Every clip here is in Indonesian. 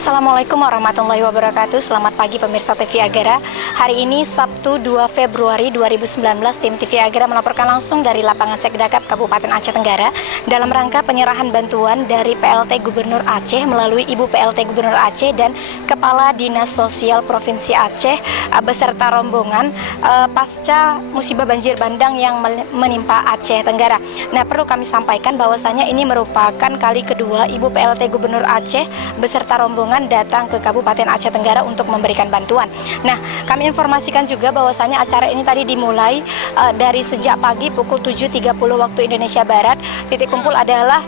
Assalamualaikum warahmatullahi wabarakatuh. Selamat pagi pemirsa TV Agara. Hari ini Sabtu 2 Februari 2019, tim TV Agara melaporkan langsung dari lapangan Sekdakap Kabupaten Aceh Tenggara dalam rangka penyerahan bantuan dari PLT Gubernur Aceh melalui Ibu PLT Gubernur Aceh dan Kepala Dinas Sosial Provinsi Aceh beserta rombongan pasca musibah banjir bandang yang menimpa Aceh Tenggara. Nah, perlu kami sampaikan bahwasanya ini merupakan kali kedua Ibu PLT Gubernur Aceh beserta rombongan datang ke Kabupaten Aceh Tenggara untuk memberikan bantuan. Nah, kami informasikan juga bahwasanya acara ini tadi dimulai dari sejak pagi pukul 7.30 waktu Indonesia Barat. Titik kumpul adalah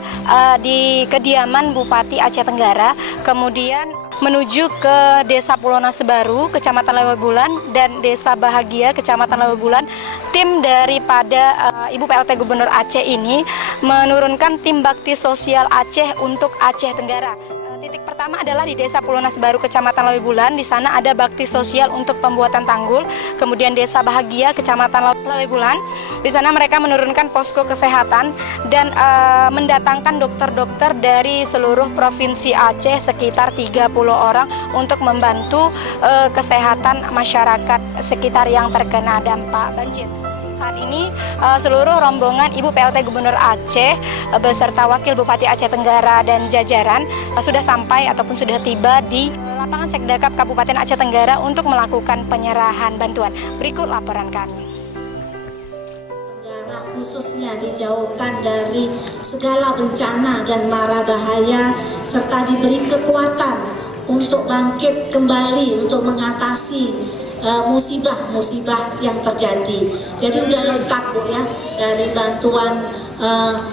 di kediaman Bupati Aceh Tenggara, kemudian menuju ke Desa Pulau Nasebaru, Kecamatan Lewebulan, dan Desa Bahagia, Kecamatan Lewebulan. Tim daripada Ibu PLT Gubernur Aceh ini menurunkan tim bakti sosial Aceh untuk Aceh Tenggara. Titik pertama adalah di Desa Pulau Nasebaru, Kecamatan Lewebulan. Di sana ada bakti sosial untuk pembuatan tanggul. Kemudian Desa Bahagia, Kecamatan Lewebulan. Di sana mereka menurunkan posko kesehatan dan mendatangkan dokter-dokter dari seluruh provinsi Aceh sekitar 30 orang untuk membantu kesehatan masyarakat sekitar yang terkena dampak banjir. Saat ini seluruh rombongan Ibu PLT Gubernur Aceh beserta Wakil Bupati Aceh Tenggara dan jajaran sudah sampai ataupun sudah tiba di lapangan Sekdakap Kabupaten Aceh Tenggara untuk melakukan penyerahan bantuan. Berikut laporan kami. Tenggara khususnya dijauhkan dari segala bencana dan mara bahaya serta diberi kekuatan untuk bangkit kembali untuk mengatasi musibah-musibah yang terjadi. Jadi udah lengkap Bu ya, dari bantuan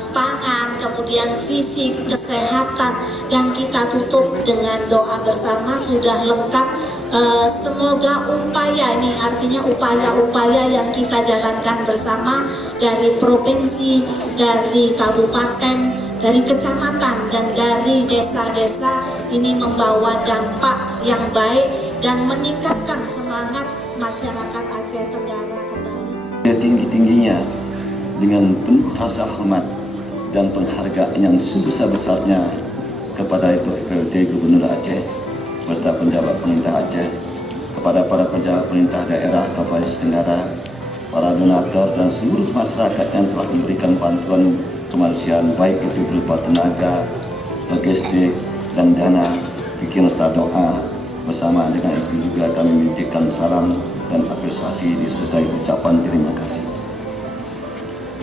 pangan, kemudian fisik, kesehatan, dan kita tutup dengan doa bersama sudah lengkap. Semoga upaya ini, artinya upaya-upaya yang kita jalankan bersama dari provinsi, dari kabupaten, dari kecamatan, dan dari desa-desa ini membawa dampak yang baik dan meningkatkan semangat masyarakat Aceh Tenggara kembali. Tinggi-tingginya dengan penuh rasa hormat dan penghargaan yang sebesar-besarnya kepada Ibu PLT Gubernur Aceh beserta penjabat pemerintah Aceh, kepada para penjabat pemerintah daerah Kabupaten Tenggara, para donatur dan seluruh masyarakat yang telah memberikan bantuan kemanusiaan baik itu berupa tenaga, logistik, dan dana. Bikin doa bersama dengan itu juga kami menitipkan salam dan apresiasi disertai ucapan terima kasih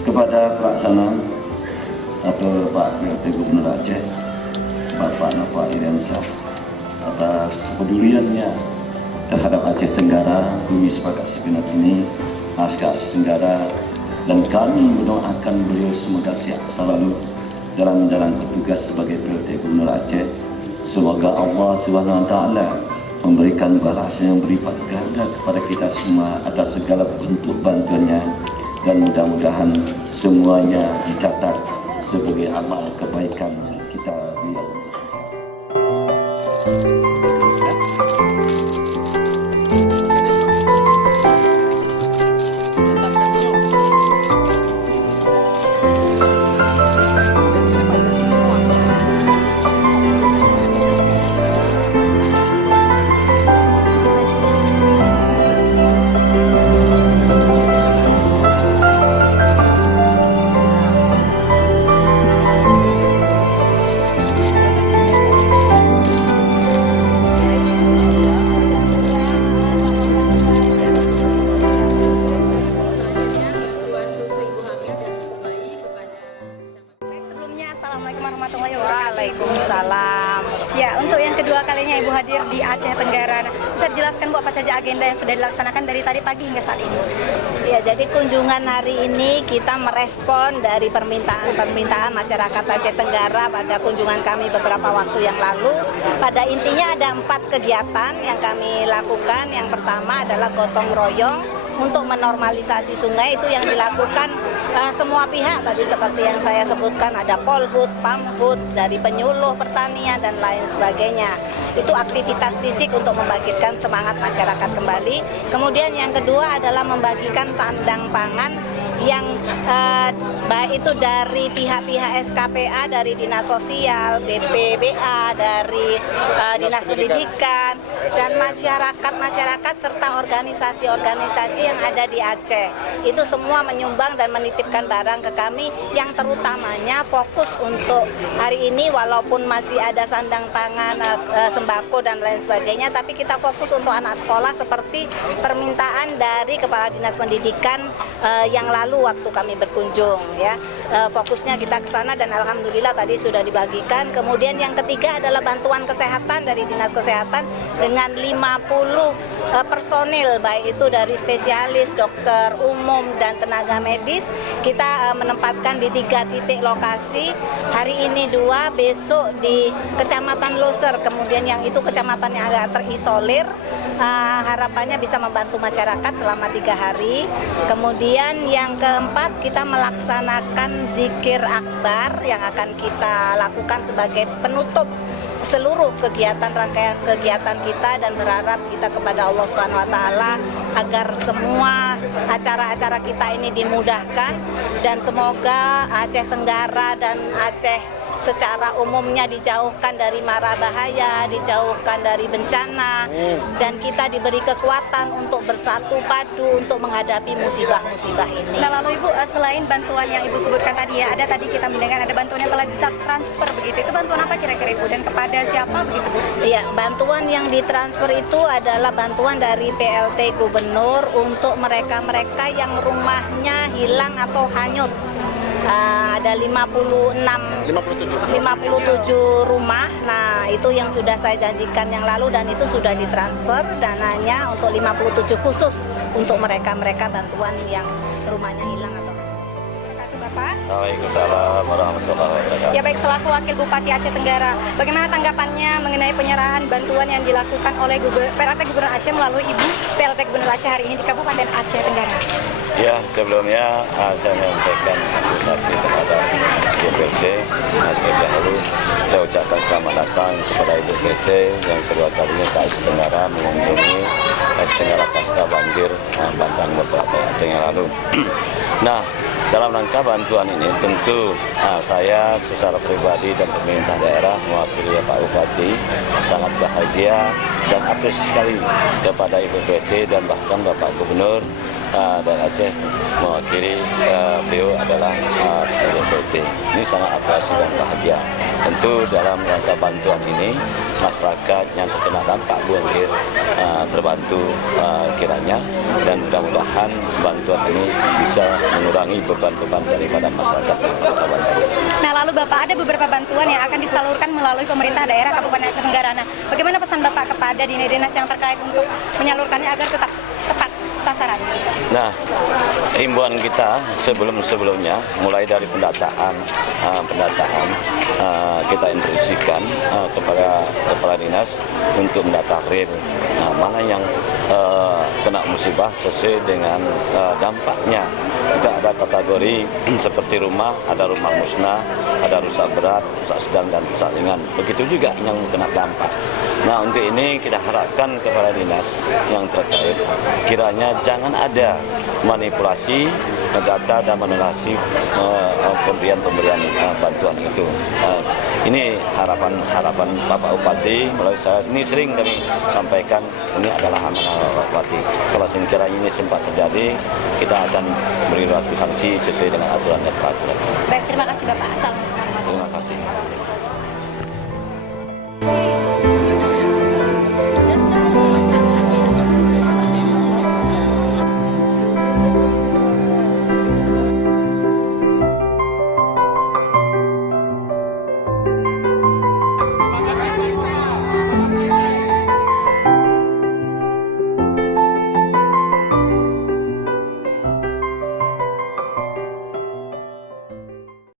kepada pelaksana atau Pak PLT Gubernur Aceh, Bapak Nova Iriansyah, atas kepeduliannya terhadap Aceh Tenggara, bumi sepakat segenap ini, Aceh Tenggara, dan kami mendoakan beliau semoga siap selalu dalam menjalankan tugas sebagai PLT Gubernur Aceh. Semoga Allah SWT memberikan balasan yang berlipat ganda kepada kita semua atas segala bentuk bantuannya, dan mudah-mudahan semuanya dicatat sebagai amal kebaikan kita bila warahmatullahi wabarakatuh. Waalaikumsalam. Ya, untuk yang kedua kalinya Ibu hadir di Aceh Tenggara. Nah, bisa dijelaskan Bu apa saja agenda yang sudah dilaksanakan dari tadi pagi hingga saat ini? Ya, jadi kunjungan hari ini kita merespon dari permintaan masyarakat Aceh Tenggara pada kunjungan kami beberapa waktu yang lalu. Pada intinya ada 4 kegiatan yang kami lakukan. Yang pertama adalah gotong royong untuk menormalisasi sungai, itu yang dilakukan semua pihak tadi seperti yang saya sebutkan, ada Polhut, Pamhut, dari penyuluh pertanian dan lain sebagainya. Itu aktivitas fisik untuk membangkitkan semangat masyarakat kembali. Kemudian yang kedua adalah membagikan sandang pangan yang baik itu dari pihak-pihak SKPA, dari Dinas Sosial, BPBA, dari Dinas Pendidikan, dan masyarakat serta organisasi-organisasi yang ada di Aceh. Itu semua menyumbang dan menitipkan barang ke kami yang terutamanya fokus untuk hari ini, walaupun masih ada sandang pangan, sembako dan lain sebagainya, tapi kita fokus untuk anak sekolah seperti permintaan dari Kepala Dinas Pendidikan yang lalu waktu kami berkunjung, ya. Fokusnya kita ke sana dan alhamdulillah tadi sudah dibagikan. Kemudian yang ketiga adalah bantuan kesehatan dari Dinas Kesehatan dengan 50 personil, baik itu dari spesialis, dokter umum dan tenaga medis. Kita menempatkan di 3 titik lokasi. Hari ini 2, besok di Kecamatan Loser, kemudian yang itu kecamatan yang agak terisolir. Harapannya bisa membantu masyarakat selama 3 hari. Kemudian yang keempat, kita melaksanakan zikir akbar yang akan kita lakukan sebagai penutup seluruh rangkaian kegiatan kita, dan berharap kita kepada Allah Subhanahu wa taala agar semua acara-acara kita ini dimudahkan, dan semoga Aceh Tenggara dan Aceh secara umumnya dijauhkan dari mara bahaya, dijauhkan dari bencana, dan kita diberi kekuatan untuk bersatu padu untuk menghadapi musibah-musibah ini. Nah, lalu Ibu, selain bantuan yang Ibu sebutkan tadi, ya, ada tadi kita mendengar ada bantuan yang telah ditransfer begitu. Itu bantuan apa kira-kira Ibu, dan kepada siapa begitu Bu? Iya, bantuan yang ditransfer itu adalah bantuan dari PLT Gubernur untuk mereka-mereka yang rumahnya hilang atau hanyut. Ada 57 rumah. Nah, itu yang sudah saya janjikan yang lalu, dan itu sudah ditransfer dananya untuk 57 khusus untuk mereka-mereka bantuan yang rumahnya hilang atau Bapak. Waalaikumsalam warahmatullahi wabarakatuh. Ya, baik, selaku Wakil Bupati Aceh Tenggara, bagaimana tanggapannya mengenai penyerahan bantuan yang dilakukan oleh PLT Gubernur Aceh melalui Ibu PLT Gubernur Aceh hari ini di Kabupaten Aceh Tenggara? Ya, sebelumnya saya menyampaikan apresiasi terhadap BPT. Terlebih dahulu saya ucapkan selamat datang kepada Ibu BPT yang kedua kalinya ke Aceh Tenggara mengunjungi Aceh Tenggara pasca banjir bandang beberapa waktu yang lalu. Nah, dalam rangka bantuan ini tentu saya secara pribadi dan pemerintah daerah mewakili Pak Bupati sangat bahagia dan apresiasi sekali kepada Ibu BPT dan bahkan Bapak Gubernur dan Aceh mewakili beliau adalah BPT. Ini sangat apresiasi dan bahagia. Tentu dalam rangka bantuan ini masyarakat yang terkena dampak banjir terbantu kiranya, dan mudah-mudahan bantuan ini bisa mengurangi beban-beban daripada masyarakat yang pasca banjir. Nah, lalu Bapak, ada beberapa bantuan yang akan disalurkan melalui pemerintah daerah Kabupaten Aceh Tenggara. Nah, bagaimana pesan Bapak kepada dinas-dinas yang terkait untuk menyalurkannya agar tetap tepat sasaran? Nah, himbauan kita sebelum-sebelumnya mulai dari pendataan kita instruksikan kepada kepala dinas untuk mendata real mana yang kena musibah sesuai dengan dampaknya. Kita ada kategori seperti rumah, ada rumah musnah, ada rusak berat, rusak sedang, dan rusak ringan. Begitu juga yang kena dampak. Nah, untuk ini kita harapkan kepada dinas yang terkait kiranya jangan ada manipulasi data dan manipulasi pemberian bantuan itu. Ini harapan Bapak Bupati melalui saya. Ini sering kami sampaikan, ini adalah amanah Bapak Bupati. Kalau sekiranya ini sempat terjadi, kita akan beri sanksi sesuai dengan aturan dan peraturan. Baik, terima kasih Bapak. Assalamualaikum. Terima kasih.